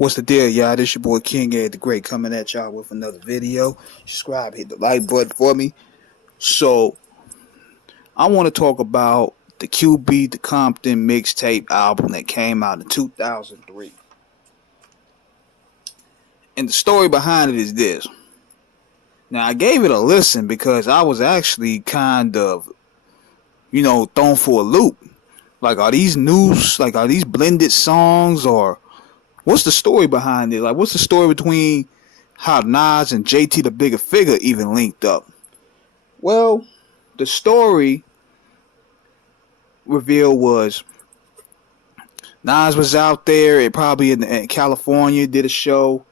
What's the deal, y'all? This your boy King Ed the Great coming at y'all with another video. Subscribe, hit the like button for me. So, I want to talk about the QB the Compton mixtape album that came out in 2003. And the story behind it is this. Now, I gave it a listen because I was actually kind of, thrown for a loop. Like, are these blended songs, or what's the story behind it? Like, what's the story between how Nas and JT The Bigga Figga even linked up? Well, the story reveal was Nas was out there, probably in California, did a show,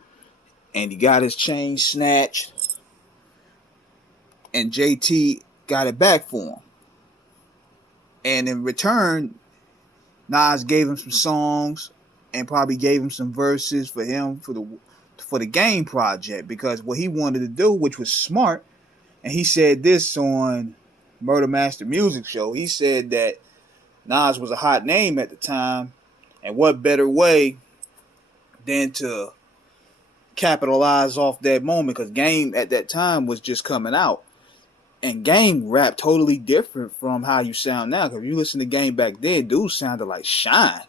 and he got his chain snatched, and JT got it back for him. And in return, Nas gave him some songs and probably gave him some verses for the game project, because what he wanted to do, which was smart, and he said this on Murder Master Music Show, he said that Nas was a hot name at the time, and what better way than to capitalize off that moment, because Game at that time was just coming out, and Game rap totally different from how you sound now. Because if you listen to Game back then, dude sounded like Shine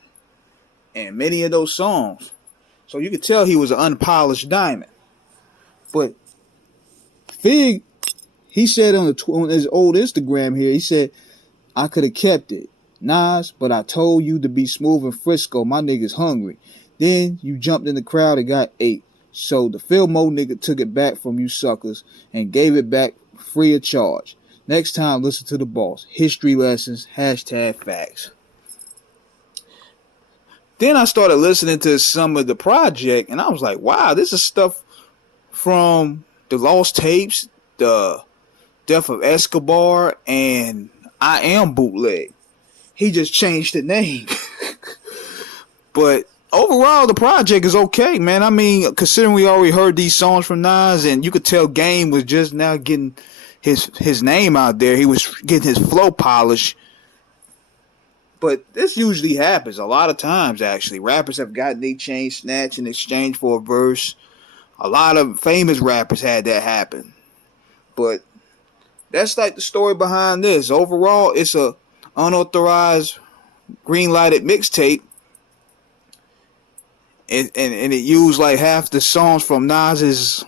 and many of those songs, so you could tell he was an unpolished diamond. But Fig, he said on his old Instagram here, he said, "I could have kept it, Nas, but I told you to be smooth and Frisco. My niggas hungry. Then you jumped in the crowd and got ate. So the Filmo nigga took it back from you suckers and gave it back free of charge. Next time, listen to the boss. History lessons, #facts." Then I started listening to some of the project, and I was like, wow, this is stuff from the Lost Tapes, the Death of Escobar, and I Am bootleg. He just changed the name. But overall, the project is okay, man. I mean, considering we already heard these songs from Nas, and you could tell Game was just now getting his name out there. He was getting his flow polished. But this usually happens a lot of times, actually. Rappers have gotten their chain snatched in exchange for a verse. A lot of famous rappers had that happen. But that's like the story behind this. Overall, it's a unauthorized, green-lighted mixtape. And it used like half the songs from Nas's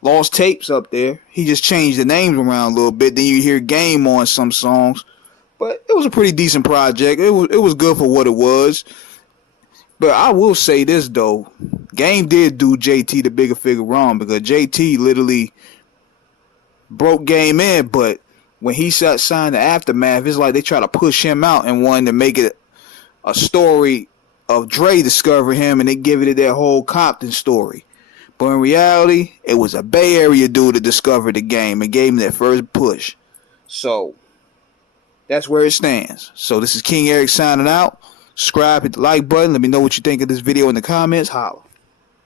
Lost Tapes up there. He just changed the names around a little bit. Then you hear Game on some songs. But it was a pretty decent project. It was good for what it was. But I will say this, though. Game did do JT The Bigga Figga wrong, because JT literally broke Game in. But when he signed the Aftermath, it's like they try to push him out and wanted to make it a story of Dre discovering him, and they give it that whole Compton story. But in reality, it was a Bay Area dude that discovered the Game and gave him that first push. So that's where it stands. So this is King Eric signing out. Subscribe, hit the like button. Let me know what you think of this video in the comments. Holla.